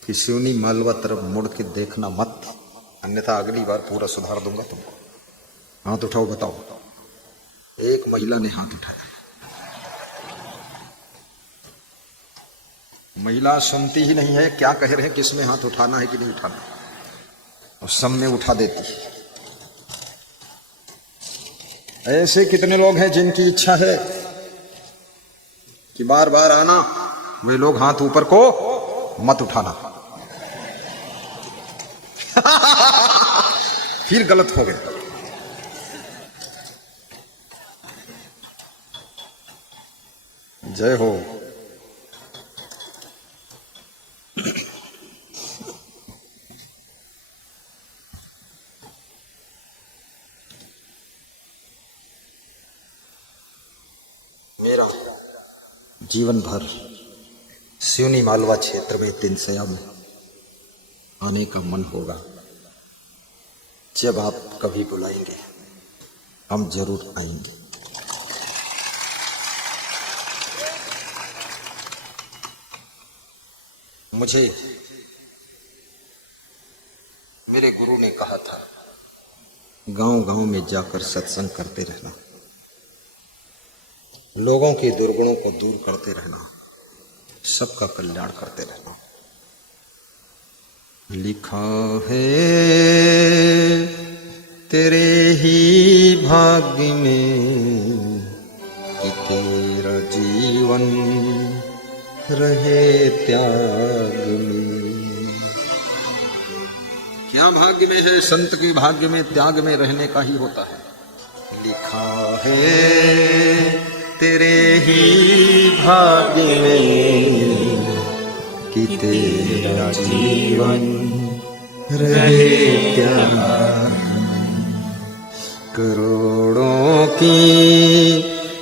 कि सिवनी मालवा तरफ मुड़ के देखना मत, अन्यथा अगली बार पूरा सुधार दूंगा तुमको। हाथ उठाओ, बताओ। एक महिला ने हाथ उठाया। महिला सुनती ही नहीं है क्या कह रहे हैं, किसमें हाथ उठाना है कि नहीं उठाना, और सब में उठा देती है। ऐसे कितने लोग हैं जिनकी इच्छा है कि बार बार आना, वे लोग हाथ ऊपर को मत उठाना। फिर गलत हो गया। जय हो। मेरा जीवन भर सिवनी मालवा क्षेत्र में तिनसया में आने का मन होगा। जब आप कभी बुलाएंगे हम जरूर आएंगे। मुझे मेरे गुरु ने कहा था गांव-गांव में जाकर सत्संग करते रहना, लोगों के दुर्गुणों को दूर करते रहना, सबका कल्याण करते रहना। लिखा है तेरे ही भाग्य में कि तेरा जीवन रहे त्याग में। क्या भाग्य में है? संत के भाग्य में त्याग में रहने का ही होता है। लिखा है तेरे ही भाग्य में कि तेरा जीवन रहे त्याग में। करोड़ों की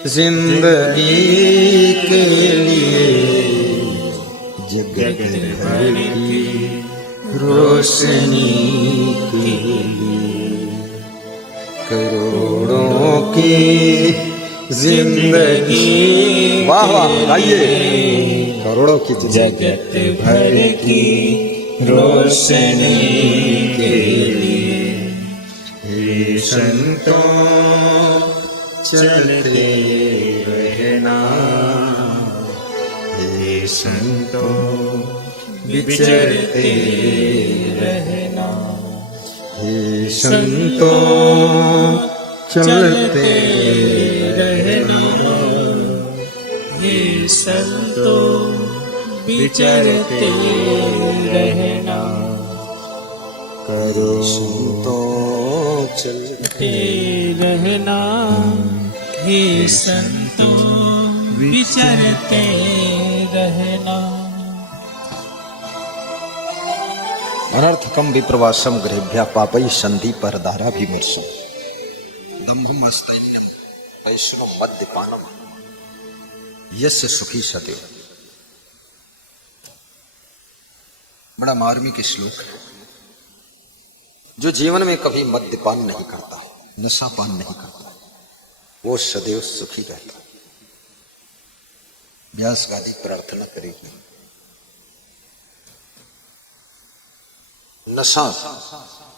जिंदगी के लिए जगत भर की रोशनी के लिए, करोड़ों की जिंदगी, वाह वाह गाइए, करोड़ों की जगत भर की रोशनी के लिए। हे संतों चलते रहना, हे संतों विचरते रहना, हे संतों चलते रहना, हे संतों विचरते रहना। करो संतों चलते रहना, हे संतों विचरते रहना। अनर्थकम विप्रवासम गृहेभ्यः पापैः संधि परदारा विमर्शम दम्भमस्तैन्यम वैष्णव मद्यपानम यस्य सुखी सदैव। बड़ा मार्मिक श्लोक है। जो जीवन में कभी मद्यपान नहीं करता, नशापान नहीं करता, वो सदैव सुखी रहता। व्यास गादी प्रार्थना करेगी, नशा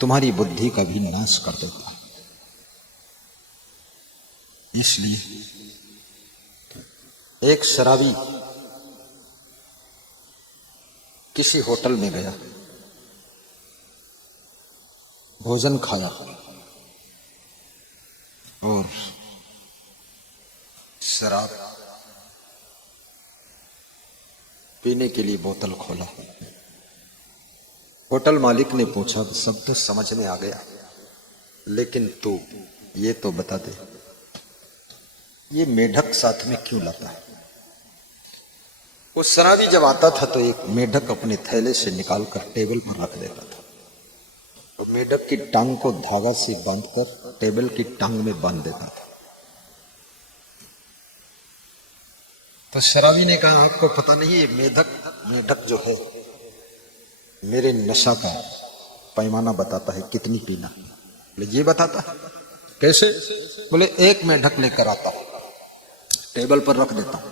तुम्हारी बुद्धि का भी नाश कर देता। इसलिए एक शराबी किसी होटल में गया, भोजन खाया और शराब पीने के लिए बोतल खोला। होटल मालिक ने पूछा, सब तो समझ में आ गया, लेकिन तू ये तो बता दे, ये मेढक साथ में क्यों लाता है? वो शराबी जब आता था तो एक मेढक अपने थैले से निकालकर टेबल पर रख देता था और मेढक की टांग को धागा से बांधकर टेबल की टांग में बांध देता था। तो शराबी ने कहा, आपको पता नहीं है, मेढक जो है मेरे नशा का पैमाना बताता है, कितनी पीना। बोले ये बताता है? कैसे? बोले एक मेढक लेकर आता हूं, टेबल पर रख देता हूं,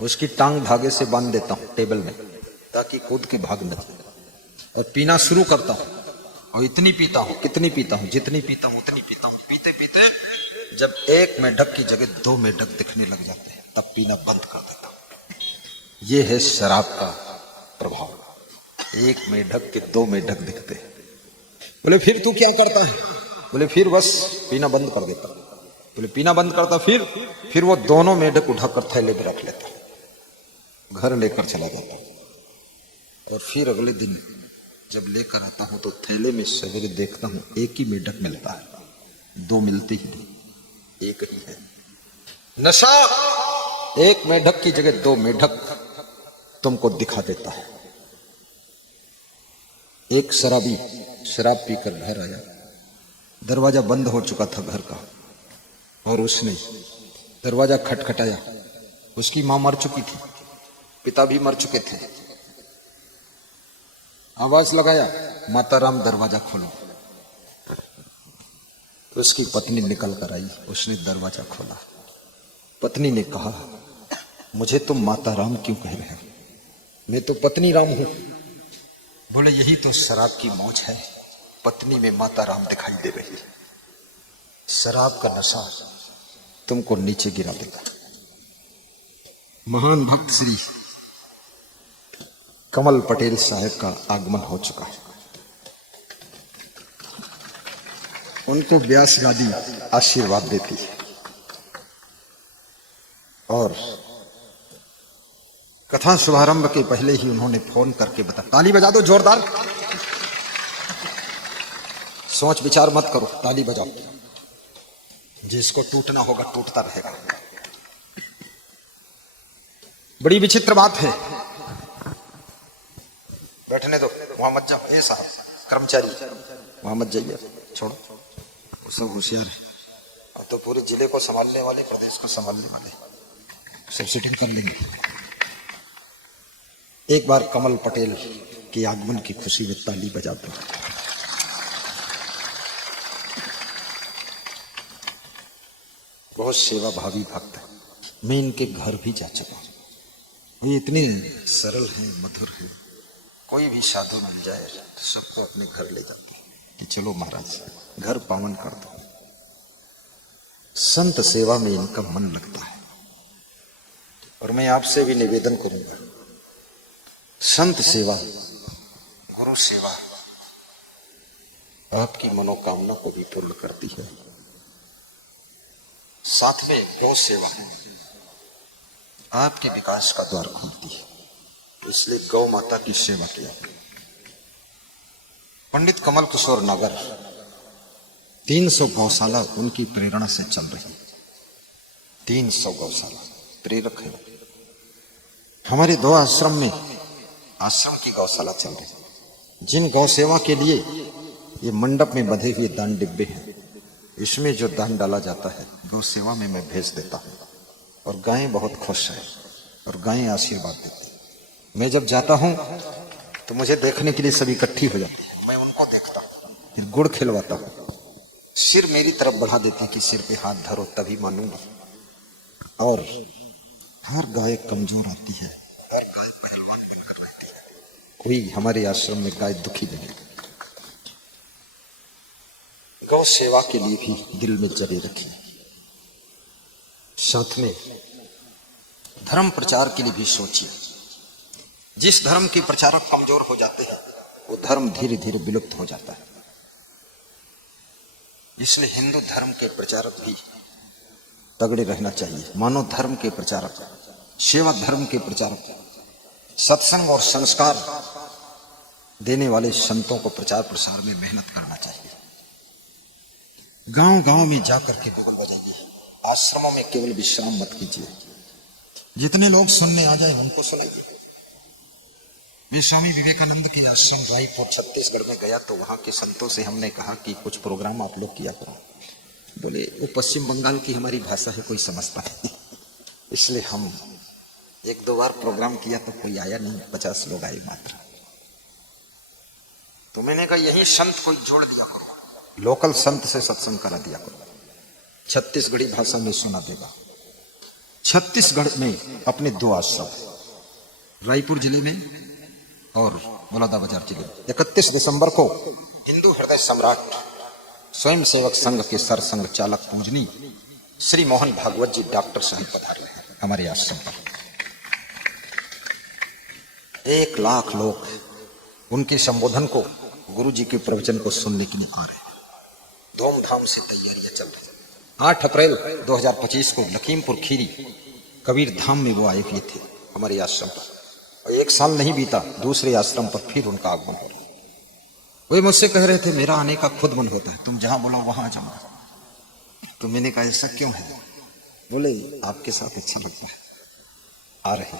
उसकी टांग धागे से बांध देता हूं टेबल में ताकि कूद के भाग न जाए, और पीना शुरू करता हूं और इतनी पीता हूं, कितनी पीता हूं, जितनी पीता हूं उतनी पीता हूं। पीते पीते जब एक मेढक की जगह दो मेढक दिखने लग जाते हैं तब पीना बंद कर देता हूं। ये है शराब का प्रभाव। एक मेढक के दो मेढक दिखते हैं। बोले फिर तू क्या करता है? बोले फिर बस पीना बंद कर देता। बोले पीना बंद करता फिर वो दोनों मेढक उठाकर थैले में रख लेता, घर लेकर चला जाता, और फिर अगले दिन जब लेकर आता हूं तो थैले में सवेरे देखता हूं एक ही मेढक मिलता है, दो मिलते ही नहीं, एक ही है। नशा एक मेढक की जगह दो मेढक तुमको दिखा देता है। एक शराबी शराब पीकर घर आया, दरवाजा बंद हो चुका था घर का, और उसने दरवाजा खटखटाया। उसकी मां मर चुकी थी, पिता भी मर चुके थे। आवाज लगाया, माता राम दरवाजा खोलो। तो उसकी पत्नी निकल कर आई, उसने दरवाजा खोला। पत्नी ने कहा, मुझे तुम माता राम क्यों कह रहे हो? मैं तो पत्नी राम हूं। बोले यही तो शराब की मौज है, पत्नी में माता राम दिखाई दे रही है। शराब का नशा तुमको नीचे गिरा देगा। महान भक्त श्री कमल पटेल साहब का आगमन हो चुका है। उनको व्यास गादी आशीर्वाद देती है और कथा शुभारंभ के पहले ही उन्होंने फोन करके बताया, ताली बजा दो जोरदार, सोच विचार मत करो, ताली बजाओ, जिसको टूटना होगा टूटता रहेगा। बड़ी विचित्र बात है, बैठने दो, वहां मत जाओ, ए साहब कर्मचारी वहां मत जाइए, छोड़ो, वो सब होशियार है। अब तो पूरे जिले को संभालने वाले, प्रदेश को संभालने वाले सब सिटिंग कर लेंगे। एक बार कमल पटेल के आगमन की खुशी में ताली बजा दो। बहुत सेवा भावी भक्त है, मैं इनके घर भी जा चुका हूं, ये इतने सरल हैं, मधुर हैं, कोई भी साधु मिल जाए तो सबको अपने घर ले जाते हैं कि चलो महाराज घर पावन कर दो। संत सेवा में इनका मन लगता है और मैं आपसे भी निवेदन करूंगा, संत सेवा, गुरु सेवा आपकी मनोकामना को भी पूर्ण करती है, साथ में गौ सेवा आपके विकास का द्वार खोलती है, इसलिए गौ माता की सेवा किया। पंडित कमल किशोर नागर 300 गौशाला उनकी प्रेरणा से चल रही है, 300 गौशाला प्रेरक है। हमारे 2 आश्रम में आश्रम की गौशाला चल रही है, जिन गौ सेवा के लिए ये मंडप में बंधे हुए दान डिब्बे हैं, इसमें जो दान डाला जाता है गौ सेवा में मैं भेज देता हूँ और गायें बहुत खुश है और गायें आशीर्वाद देती है। मैं जब जाता हूँ तो मुझे देखने के लिए सभी इकट्ठी हो जाती है, मैं उनको देखता हूँ, फिर गुड़ खिलवाता हूँ, सिर मेरी तरफ बढ़ा देती है कि सिर पे हाथ धरो तभी मानूंगा। और हर गाय कमजोर आती है, हर गाय पहलवान बनकर रहती है, कोई हमारे आश्रम में गाय दुखी नहीं। गौ सेवा के लिए भी दिल में जगह रखिए, साथ में धर्म प्रचार के लिए भी सोचिए। जिस धर्म के प्रचारक कमजोर हो जाते हैं वो धर्म धीरे धीरे विलुप्त हो जाता है, इसलिए हिंदू धर्म के प्रचारक भी तगड़े रहना चाहिए। मानव धर्म के प्रचारक, सेवा धर्म के प्रचारक, सत्संग और संस्कार देने वाले संतों को प्रचार प्रसार में मेहनत करना चाहिए। गांव गांव में जाकर के बिगुल बजाइए, आश्रमों में केवल विश्राम मत कीजिए, जितने लोग सुनने आ जाए उनको सुनाइए। मैं स्वामी विवेकानंद के आश्रम रायपुर छत्तीसगढ़ में गया तो वहां के संतों से हमने कहा कि कुछ प्रोग्राम आप लोग किया करो। बोले वो पश्चिम बंगाल की हमारी भाषा है, कोई समझता नहीं, इसलिए हम 1-2 बार प्रोग्राम किया तो कोई आया नहीं, 50 लोग आए मात्र। तो मैंने कहा यही संत कोई जोड़ दिया करो, लोकल संत से सत्संग करा दिया करो, छत्तीसगढ़ी भाषा में सुना देगा। छत्तीसगढ़ में अपने 2 आश्रम, रायपुर जिले में और बलौदाबाजार जिले में। 31 दिसंबर को हिंदू हृदय सम्राट स्वयं सेवक संघ के सरसंघ चालक पूजनी श्री मोहन भागवत जी डॉक्टर साहब पधार रहे हैं हमारे आश्रम पर। 1 लाख लोग उनके संबोधन को, गुरु जी के प्रवचन को सुनने के लिए आ रहे हैं। धूमधाम से तैयारियां चल रही हैं। 8 अप्रैल 2025 को लखीमपुर खीरी कबीर धाम में वो आए हुए थे हमारे आश्रम पर, और 1 साल नहीं बीता दूसरे आश्रम पर फिर उनका आगमन हो रहा। वे मुझसे कह रहे थे मेरा आने का खुद मन होता है, तुम जहां बोलो वहां जाऊंगा। तो मैंने कहा ऐसा क्यों है? बोले आपके साथ अच्छा लगता है, आ रहे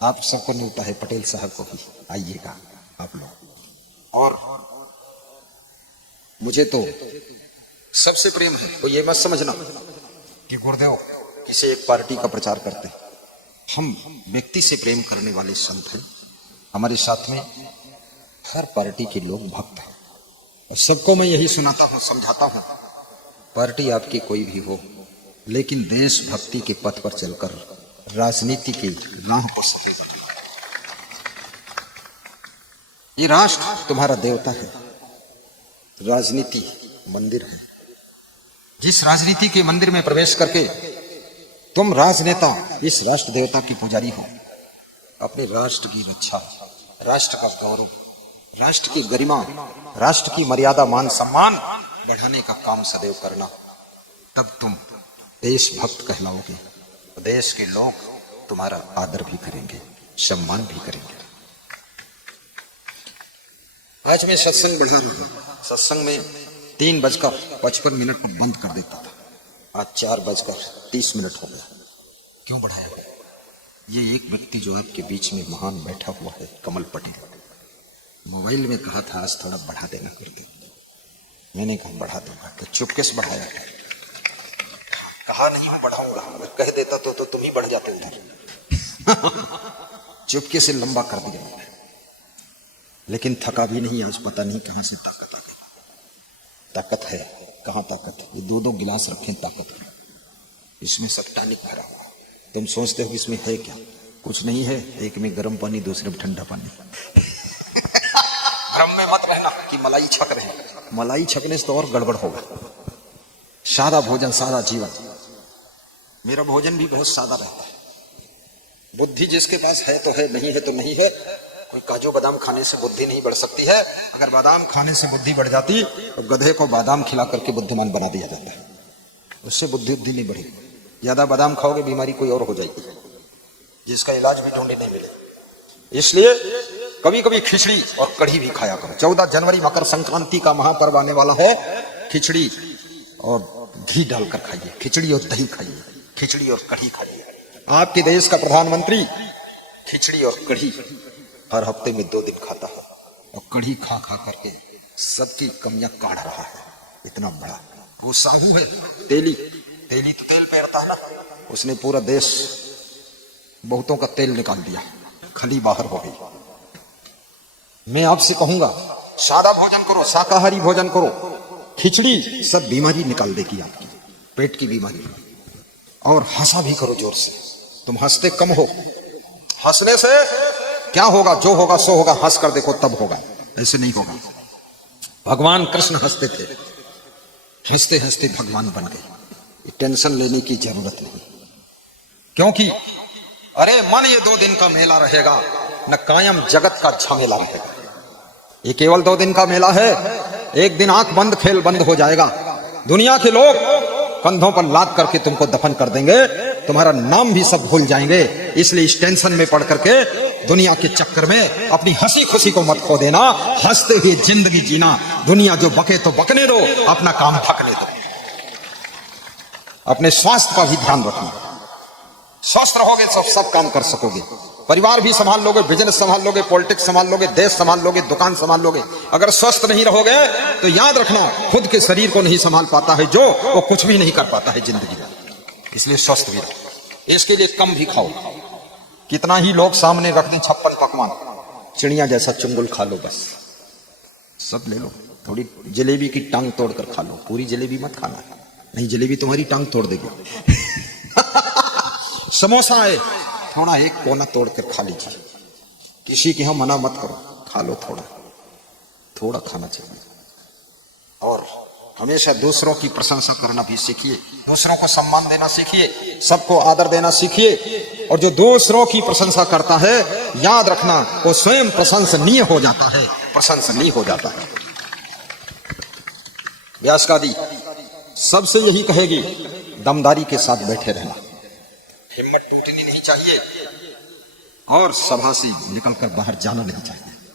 आप सबको न्योता है, पटेल साहब को भी आइएगा आप लोग। और मुझे तो सबसे प्रेम है, तो ये मत समझना कि गुरुदेव किसी एक पार्टी का प्रचार करते हैं। हम व्यक्ति से प्रेम करने वाले संत हैं, हमारे साथ में हर पार्टी के लोग भक्त हैं, और सबको मैं यही सुनाता हूं, समझाता हूं, पार्टी आपकी कोई भी हो, लेकिन देशभक्ति के पथ पर चलकर राजनीति की राह को सफल करना। ये राष्ट्र तुम्हारा देवता है, राजनीति मंदिर है, जिस राजनीति के मंदिर में प्रवेश करके तुम राजनेता, इस राष्ट्र देवता की पुजारी हो, अपने राष्ट्र की रक्षा, राष्ट्र का गौरव, राष्ट्र की गरिमा, राष्ट्र की मर्यादा, मान सम्मान बढ़ाने का काम सदैव करना, तब तुम देशभक्त कहलाओगे। देश के लोग तुम्हारा आदर भी करेंगे, सम्मान भी करेंगे। आज मैं सत्संग बढ़ा रहा हूं। सत्संग में 3:55 पर बंद कर देता था, आज 4:30 हो गया। क्यों बढ़ाया? ये एक व्यक्ति जो आपके बीच में महान बैठा हुआ है, कमल पटेल, मोबाइल में कहा था आज थोड़ा बढ़ा देना करके। मैंने कहा बढ़ा दूंगा, तो चुपके से बढ़ाया। कहा नहीं बढ़ाऊंगा, अगर कह देता तो तुम ही बढ़ जाते उधर। चुपके से लंबा कर दिया, लेकिन थका भी नहीं। आज पता नहीं कहां से ताकत आ गई। ताकत है, कहां ताकत है? ये 2-2 गिलास रखें ताकत है, इसमें सब टॉनिक भरा हुआ। तुम सोचते हो कि इसमें है क्या? कुछ नहीं है। एक में गर्म पानी, दूसरे में ठंडा पानी। भ्रम में मत रहना कि मलाई छक रहे हैं। मलाई छकने से तो और गड़बड़ होगा। सादा भोजन, सादा जीवन। मेरा भोजन भी बहुत सादा रहता है। बुद्धि जिसके पास है तो है, नहीं है तो नहीं है। कोई काजू बादाम खाने से बुद्धि नहीं बढ़ सकती है। अगर बादाम खाने से बुद्धि बढ़ जाती तो गधे को बादाम खिला करके बुद्धिमान बना दिया जाता है, उससे बुद्धि नहीं बढ़ेगी। ज्यादा बादाम खाओगे बीमारी कोई और हो जाएगी, जिसका इलाज भी ढूंढने नहीं मिले। इसलिए कभी कभी खिचड़ी और कढ़ी भी खाया करो। 14 जनवरी मकर संक्रांति का महापर्व आने वाला है। खिचड़ी और घी डालकर खाइए, खिचड़ी और दही खाइए, खिचड़ी और कढ़ी खाइए। आपके देश का प्रधानमंत्री खिचड़ी और कढ़ी हर हफ्ते में 2 दिन खाता है, और कढ़ी खा खा करके सबकी कमियां काढ़ रहा है। इतना बड़ा वो साहू है, तेली तो तेल पेरता है ना, उसने पूरा देश बहुतों का तेल निकाल दिया, खली बाहर हो गई। मैं आपसे कहूंगा सादा भोजन करो, शाकाहारी भोजन करो। खिचड़ी सब बीमारी निकाल देगी आपकी, पेट की बीमारी। और हंसा भी करो जोर से। तुम हंसते कम हो। हंसने से क्या होगा? जो होगा सो होगा। हंस कर देखो तब होगा, ऐसे नहीं होगा। भगवान कृष्ण हंसते थे, हंसते हंसते भगवान बन गए। टेंशन लेने की जरूरत नहीं, क्योंकि अरे मन ये 2 दिन का मेला रहेगा, न कायम जगत का झमेला रहेगा। ये केवल 2 दिन का मेला है। एक दिन आंख बंद खेल बंद हो जाएगा। दुनिया के लोग कंधों पर लाद करके तुमको दफन कर देंगे, तुम्हारा नाम भी सब भूल जाएंगे। इसलिए इस टेंशन में पड़ करके दुनिया के चक्कर में अपनी हंसी खुशी को मत खो देना। हंसते हुए जिंदगी जीना। दुनिया जो बके तो बकने दो, अपना काम ठकने दो। अपने स्वास्थ्य का भी ध्यान रखना। स्वस्थ रहोगे तो सब काम कर सकोगे। परिवार भी संभाल लोगे, बिजनेस संभाल लोगे, पॉलिटिक्स संभाल लोगे, देश संभाल लोगे, दुकान संभाल लोगे। अगर स्वस्थ नहीं रहोगे तो याद रखना, खुद के शरीर को नहीं संभाल पाता है जो, वो कुछ भी नहीं कर पाता है जिंदगी में। इसलिए स्वस्थ भी रहो। इसके लिए कम भी खाओ। कितना ही लोग सामने रख दें 56 पकवान, चिड़िया जैसा चुंगल खा लो, बस सब ले लो। थोड़ी जलेबी की टांग तोड़कर खा लो, पूरी जलेबी मत खाना, नहीं जलेबी तुम्हारी टांग तोड़ देगी। समोसा है, थोड़ा एक कोना तोड़कर खा लीजिए। किसी के यहां मना मत करो, खा लो, थोड़ा थोड़ा खाना चाहिए। और हमेशा दूसरों की प्रशंसा करना भी सीखिए, दूसरों को सम्मान देना सीखिए, सबको आदर देना सीखिए। और जो दूसरों की प्रशंसा करता है, याद रखना वो स्वयं प्रशंसनीय हो जाता है, प्रशंसनीय हो जाता है। व्यासगादी सबसे यही कहेगी, दमदारी के साथ बैठे रहना, हिम्मत टूटनी नहीं चाहिए, और सभा से निकलकर बाहर जाना नहीं चाहिए।